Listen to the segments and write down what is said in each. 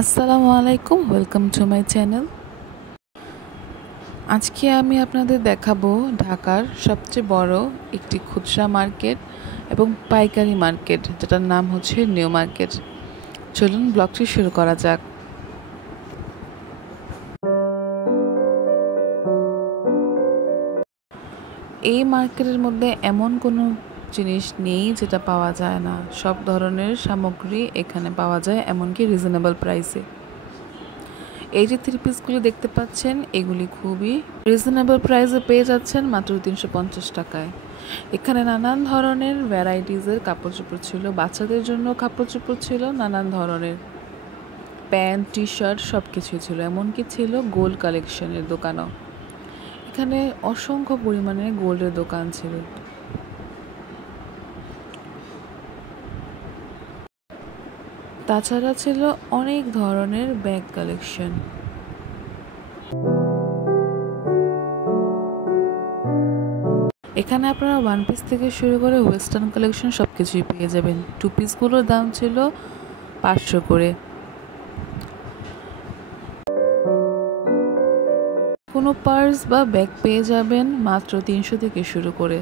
আসসালামু আলাইকুম, welcome to my channel. আজকে আমি আপনাদের দেখাবো ঢাকার সবচেয়ে বড় একটি খুচরা মার্কেট এবং পাইকারি মার্কেট, যেটার নাম হচ্ছে নিউ মার্কেট। চলুন ব্লগটি শুরু করা যাক। এই মার্কেটের মধ্যে এমন কোনো জিনিস নেই যেটা পাওয়া যায় না। সব ধরনের সামগ্রী এখানে পাওয়া যায়, এমনকি রিজনেবল প্রাইসে। এই যে থ্রি পিসগুলি দেখতে পাচ্ছেন, এগুলি খুবই রিজনেবল প্রাইসে পেয়ে যাচ্ছেন মাত্র 350 টাকায়। এখানে নানান ধরনের ভ্যারাইটিসের কাপড় চোপড় ছিল, বাচ্চাদের জন্য কাপড় চোপড় ছিল, নানান ধরনের প্যান্ট টি শার্ট সব কিছুই ছিল, এমনকি ছিল গোল্ড কালেকশনের দোকানও। এখানে অসংখ্য পরিমাণে গোল্ডের দোকান ছিল। তাছাড়া ছিল অনেক ধরনের ব্যাগ কালেকশন। এখানে আপনারা ওয়ান পিস থেকে শুরু করে ওয়েস্টার্ন কালেকশন সব কিছুই পেয়ে যাবেন। টু পিসগুলোর দাম ছিল 500 করে। কোনো পার্স বা ব্যাগ পেয়ে যাবেন মাত্র 300 থেকে শুরু করে।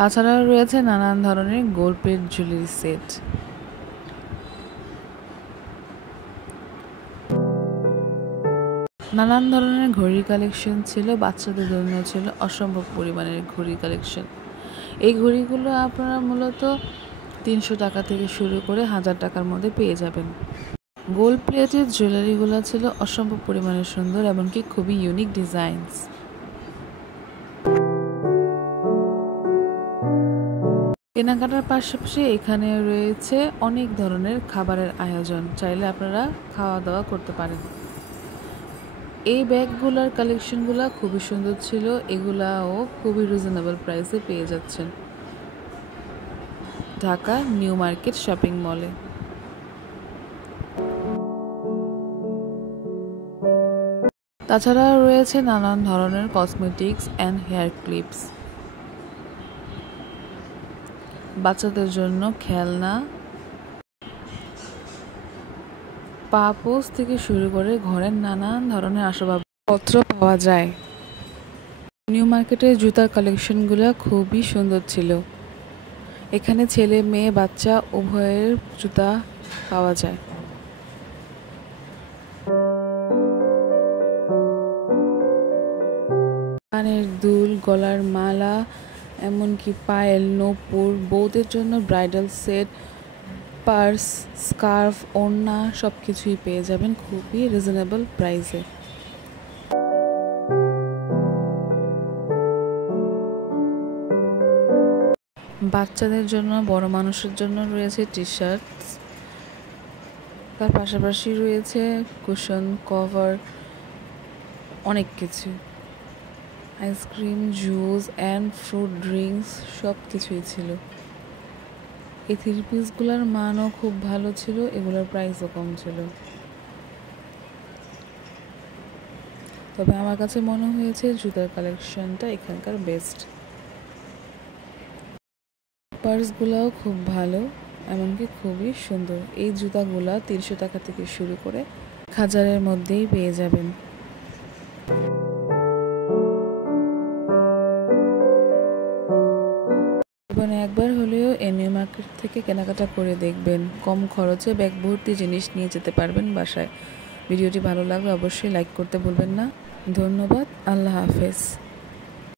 তাছাড়াও রয়েছে নানান ধরনের গোল্ড প্লেট জুয়েলারি সেট। নানান ধরনের ঘড়ি কালেকশন ছিল, বাচ্চাদের জন্য ছিল অসম্ভব পরিমাণের ঘড়ি কালেকশন। এই ঘড়িগুলো আপনারা মূলত 300 টাকা থেকে শুরু করে 1000 টাকার মধ্যে পেয়ে যাবেন। গোল্ড প্লেটের জুয়েলারিগুলো ছিল অসম্ভব পরিমাণে সুন্দর, এমনকি খুবই ইউনিক ডিজাইনস। কেনাকাটার পাশাপাশি এখানে রয়েছে অনেক ধরনের খাবারের আয়োজন, চাইলে আপনারা খাওয়া দাওয়া করতে পারেন। এই ব্যাগগুলোর কালেকশনগুলো খুবই সুন্দর ছিল, এগুলাও খুবই রিজনেবল প্রাইসে পেয়ে যাচ্ছেন ঢাকা নিউ মার্কেট শপিং মলে। তাছাড়া রয়েছে নানান ধরনের কসমেটিক্স অ্যান্ড হেয়ার ক্লিপস, বাচ্চাদের জন্য খেলনা, পাপোশ থেকে শুরু করে ঘরের নানান ধরনের আসবাবপত্র পাওয়া যায়। নিউ মার্কেটের জুতার কালেকশনগুলো খুবই সুন্দর ছিল। এখানে ছেলে মেয়ে বাচ্চা উভয়ের জুতা পাওয়া যায়। কানের দুল, গলার মালা, এমনকি পায়েল, নূপুর, বউদের জন্য ব্রাইডাল সেট, পার্স, স্কার্ফ, ওড়না সব কিছুই পেয়ে যাবেন খুবই রিজনেবল প্রাইসে। বাচ্চাদের জন্য, বড় মানুষের জন্য রয়েছে টি শার্ট, তার পাশাপাশি রয়েছে কুশন, কভার, অনেক কিছু, ice cream, juice and fruit drinks সব কিছুই ছিল। এই থ্রি পিসগুলোর মানও খুব ভালো ছিল, এগুলোর প্রাইসও কম ছিল। তবে আমার কাছে মনে হয়েছে জুতার কালেকশনটা এখানকার বেস্ট। পার্সগুলোও খুব ভালো, এমনকি খুবই সুন্দর। এই জুতাগুলা 300 টাকা থেকে শুরু করে 1000-এর মধ্যেই পেয়ে যাবেন। জীবনে একবার হলেও এই নিউ মার্কেট থেকে কেনাকাটা করে দেখবেন, কম খরচে ব্যাগ ভর্তি জিনিস নিয়ে যেতে পারবেন বাসায়। ভিডিওটি ভালো লাগলে অবশ্যই লাইক করতে ভুলবেন না। ধন্যবাদ, আল্লাহ হাফেজ।